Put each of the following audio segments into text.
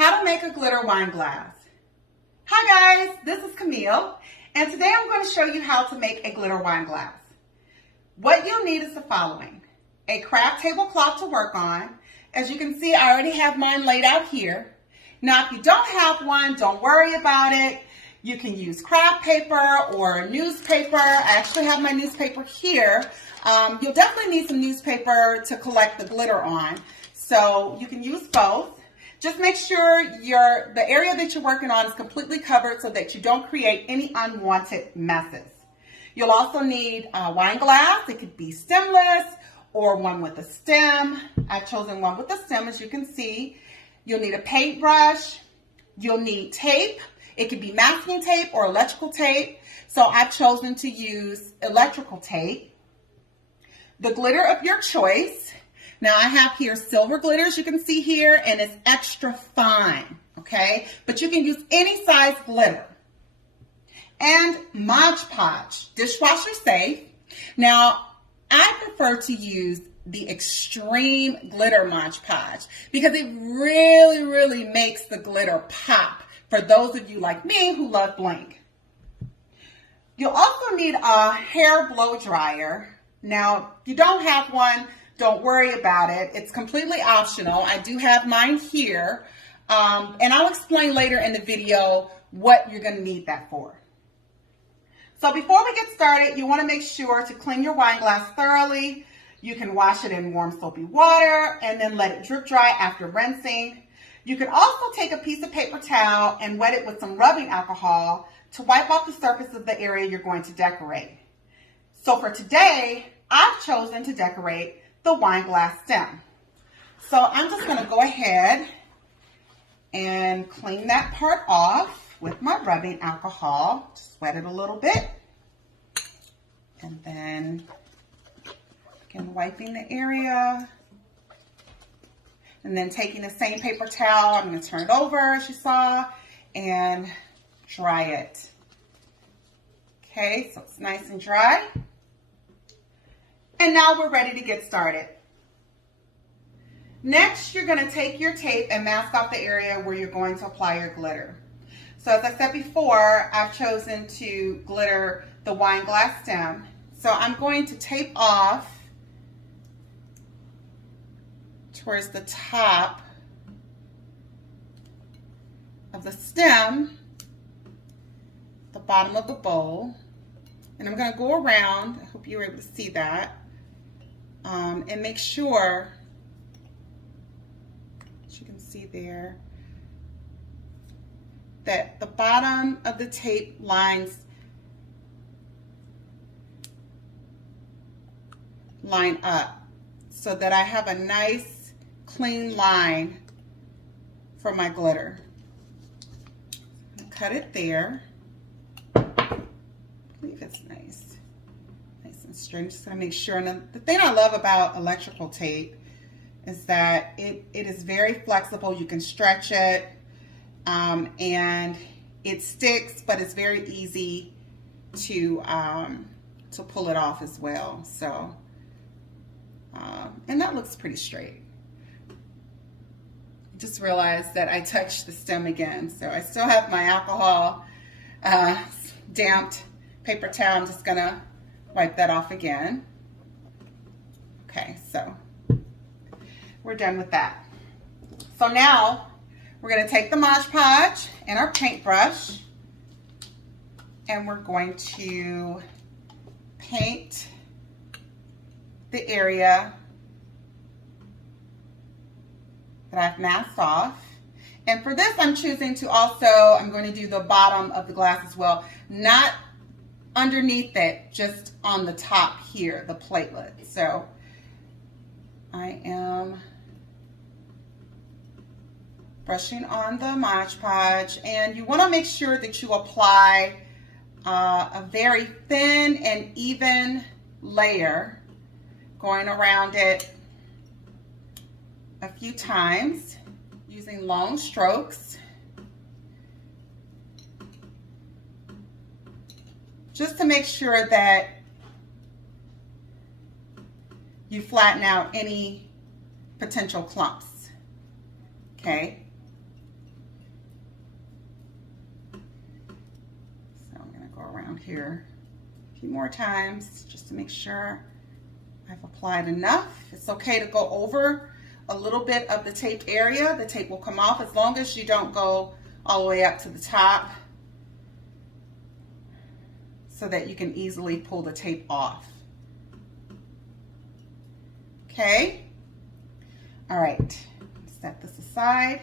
How to make a glitter wine glass. Hi guys, this is Camille, and today I'm going to show you how to make a glitter wine glass. What you'll need is the following: a craft tablecloth to work on. As you can see, I already have mine laid out here. Now, if you don't have one, don't worry about it. You can use craft paper or newspaper. I actually have my newspaper here. You'll definitely need some newspaper to collect the glitter on, so you can use both. Just make sure the area that you're working on is completely covered so that you don't create any unwanted messes. You'll also need a wine glass. It could be stemless or one with a stem. I've chosen one with a stem, as you can see. You'll need a paintbrush. You'll need tape. It could be masking tape or electrical tape. So I've chosen to use electrical tape. The glitter of your choice. Now I have here silver glitter, as you can see here, and it's extra fine, okay? But you can use any size glitter. And Mod Podge, dishwasher safe. Now, I prefer to use the extreme glitter Mod Podge because it really makes the glitter pop for those of you like me who love bling. You'll also need a hair blow dryer. Now, if you don't have one, don't worry about it. It's completely optional. I do have mine here, and I'll explain later in the video what you're going to need that for. So before we get started, you want to make sure to clean your wine glass thoroughly. You can wash it in warm soapy water and then let it drip dry after rinsing. You can also take a piece of paper towel and wet it with some rubbing alcohol to wipe off the surface of the area you're going to decorate. So for today, I've chosen to decorate the wine glass stem. So I'm just going to go ahead and clean that part off with my rubbing alcohol. Just wet it a little bit. And then again, wiping the area. And then taking the same paper towel, I'm going to turn it over, as you saw, and dry it. Okay, so it's nice and dry. And now we're ready to get started. Next, you're going to take your tape and mask off the area where you're going to apply your glitter. So as I said before, I've chosen to glitter the wine glass stem. So I'm going to tape off towards the top of the stem, the bottom of the bowl. And I'm going to go around, I hope you were able to see that, and make sure, as you can see there, that the bottom of the tape lines line up so that I have a nice clean line for my glitter. Cut it there. I believe it's nice and straight. I'm just gonna make sure. And the thing I love about electrical tape is that it is very flexible. You can stretch it, and it sticks, but it's very easy to pull it off as well. So, and that looks pretty straight. Just realized that I touched the stem again, so I still have my alcohol damped paper towel. I'm just gonna wipe that off again. Okay, so we're done with that. So now we're gonna take the Mod Podge and our paintbrush, and we're going to paint the area that I've masked off. And for this, I'm choosing to I'm going to do the bottom of the glass as well, not underneath it, just on the top here, the platelet. So I am brushing on the Mod Podge, and you want to make sure that you apply a very thin and even layer, going around it a few times using long strokes, just to make sure that you flatten out any potential clumps. Okay. go around here a few more times just to make sure I've applied enough. It's okay to go over a little bit of the taped area. The tape will come off as long as you don't go all the way up to the top, so that you can easily pull the tape off. Okay. All right. Set this aside.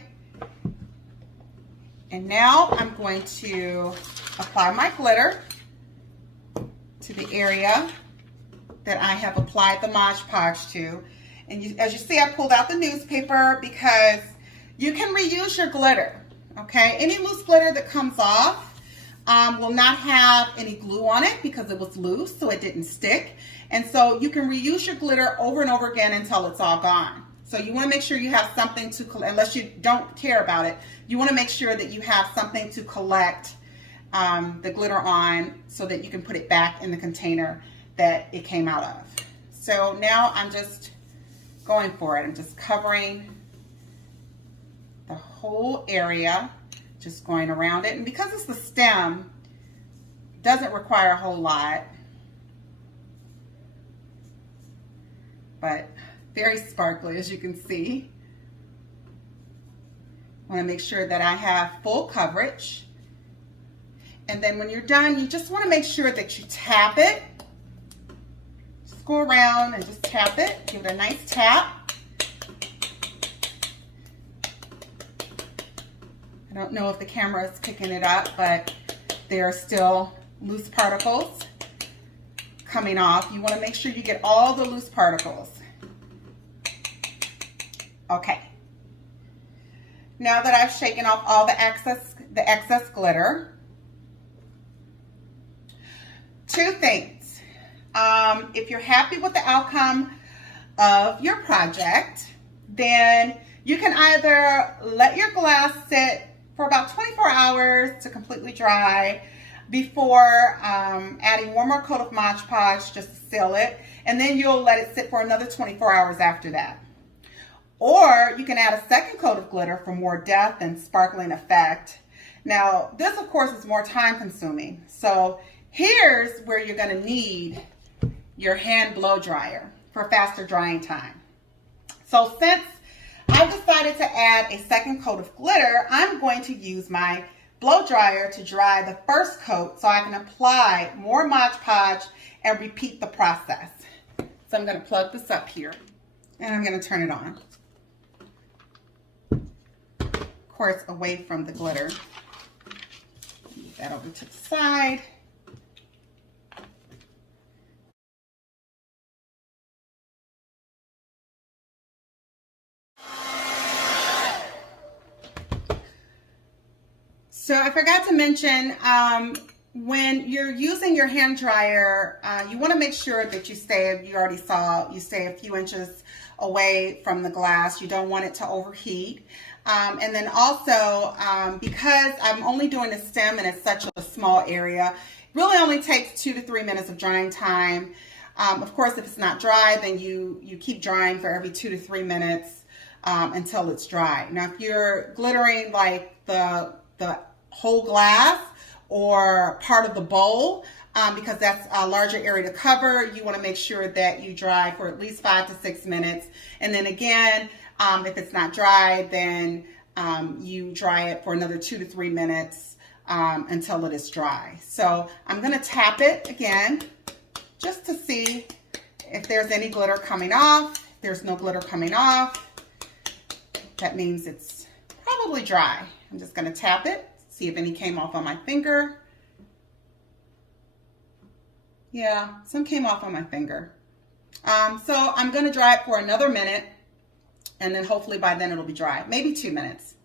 And now I'm going to apply my glitter to the area that I have applied the Mod Podge to. And as you see, I pulled out the newspaper because you can reuse your glitter, okay? Any loose glitter that comes off will not have any glue on it because it was loose, so it didn't stick. And so you can reuse your glitter over and over again until it's all gone. So you want to make sure you have something to collect, unless you don't care about it, you want to make sure that you have something to collect the glitter on so that you can put it back in the container that it came out of. So now I'm just going for it. I'm just covering the whole area, just going around it. And because it's the stem, it doesn't require a whole lot, but very sparkly, as you can see. I want to make sure that I have full coverage. And then when you're done, you just want to make sure that you tap it. Just go around and just tap it. Give it a nice tap. I don't know if the camera is picking it up, but there are still loose particles coming off. You want to make sure you get all the loose particles. Okay. Now that I've shaken off all the excess glitter, two things. If you're happy with the outcome of your project, then you can either let your glass sit for about 24 hours to completely dry before adding one more coat of Mod Podge just to seal it, and then you'll let it sit for another 24 hours after that. Or you can add a second coat of glitter for more depth and sparkling effect. Now, this of course is more time consuming. So here's where you're going to need your hand blow dryer for faster drying time. So since I've decided to add a second coat of glitter, I'm going to use my blow dryer to dry the first coat so I can apply more Mod Podge and repeat the process. So I'm going to plug this up here and I'm going to turn it on. Of course, away from the glitter. Move that over to the side. So I forgot to mention, when you're using your hand dryer, you want to make sure that you stay a few inches away from the glass. You don't want it to overheat. And then also, because I'm only doing the stem and it's such a small area, it really only takes 2 to 3 minutes of drying time. Of course, if it's not dry, then you keep drying for every 2 to 3 minutes until it's dry. Now, if you're glittering like the whole glass or part of the bowl, because that's a larger area to cover, you want to make sure that you dry for at least 5 to 6 minutes. And then again, if it's not dry, then you dry it for another 2 to 3 minutes until it is dry. So I'm going to tap it again just to see if there's any glitter coming off. If there's no glitter coming off, that means it's probably dry. I'm just going to tap it, see if any came off on my finger. Yeah, some came off on my finger. So I'm going to dry it for another minute, and then hopefully by then it'll be dry. Maybe 2 minutes.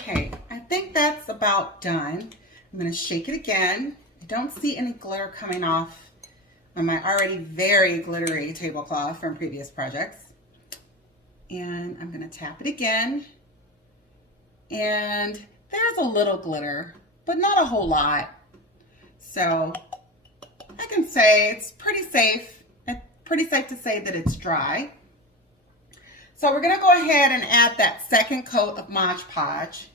Okay, I think that's about done. I'm going to shake it again. I don't see any glitter coming off on my already very glittery tablecloth from previous projects. And I'm going to tap it again. And there's a little glitter, but not a whole lot. So I can say it's pretty safe. It's pretty safe to say that it's dry. So we're gonna go ahead and add that second coat of Mod Podge.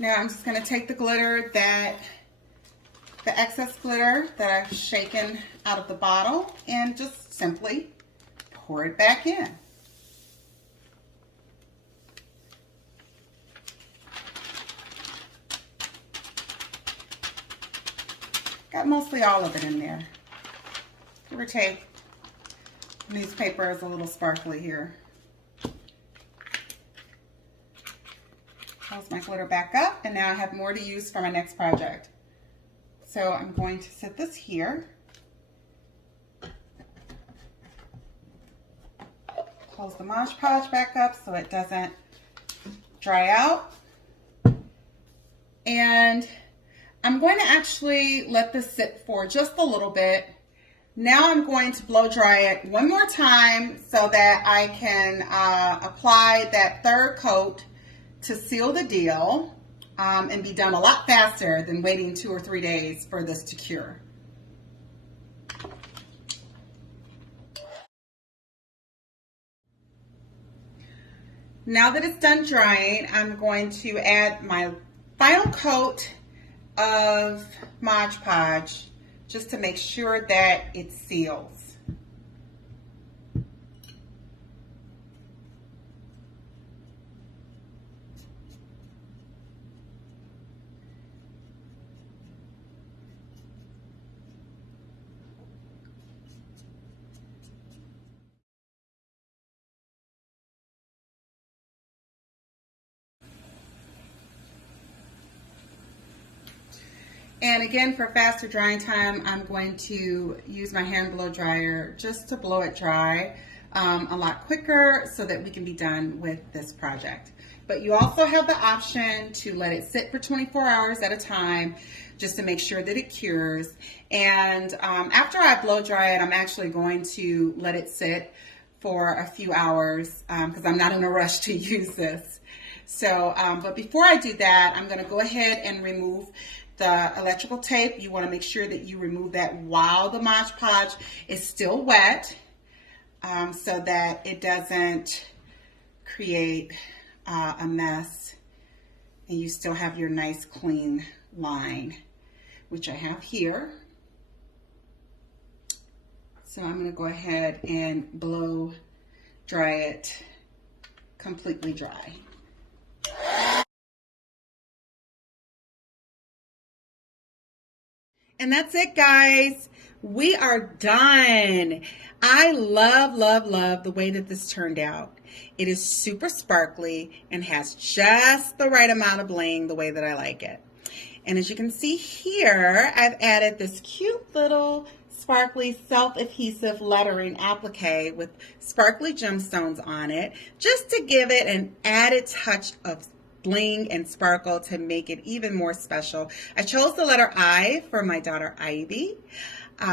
Now I'm just going to take the excess glitter that I've shaken out of the bottle and just simply pour it back in. Got mostly all of it in there. Give or take. Newspaper is a little sparkly here. Close my glitter back up, and now I have more to use for my next project. So I'm going to set this here. Close the Mod Podge back up so it doesn't dry out. And I'm going to actually let this sit for just a little bit. Now I'm going to blow dry it one more time so that I can apply that third coat to seal the deal and be done a lot faster than waiting 2 or 3 days for this to cure. Now that it's done drying, I'm going to add my final coat of Mod Podge just to make sure that it seals. And again, for faster drying time, I'm going to use my hand blow dryer just to blow it dry a lot quicker so that we can be done with this project. But you also have the option to let it sit for 24 hours at a time just to make sure that it cures. And after I blow dry it, I'm actually going to let it sit for a few hours because I'm not in a rush to use this. So, but before I do that, I'm going to go ahead and remove the electrical tape. You want to make sure that you remove that while the Mod Podge is still wet so that it doesn't create a mess and you still have your nice clean line, which I have here. So I'm going to go ahead and blow dry it completely dry. And that's it, guys. We are done. I love, love, love the way that this turned out. It is super sparkly and has just the right amount of bling the way that I like it. And as you can see here, I've added this cute little sparkly self-adhesive lettering applique with sparkly gemstones on it, just to give it an added touch of bling and sparkle to make it even more special. I chose the letter I for my daughter Ivy,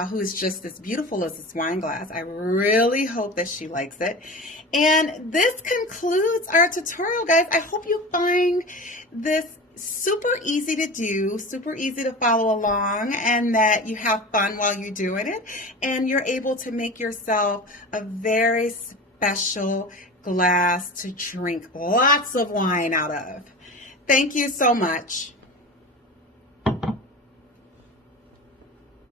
who is just as beautiful as this wine glass. I really hope that she likes it. And this concludes our tutorial, guys. I hope you find this super easy to do, super easy to follow along, and that you have fun while you're doing it, and you're able to make yourself a very special glass to drink lots of wine out of. Thank you so much.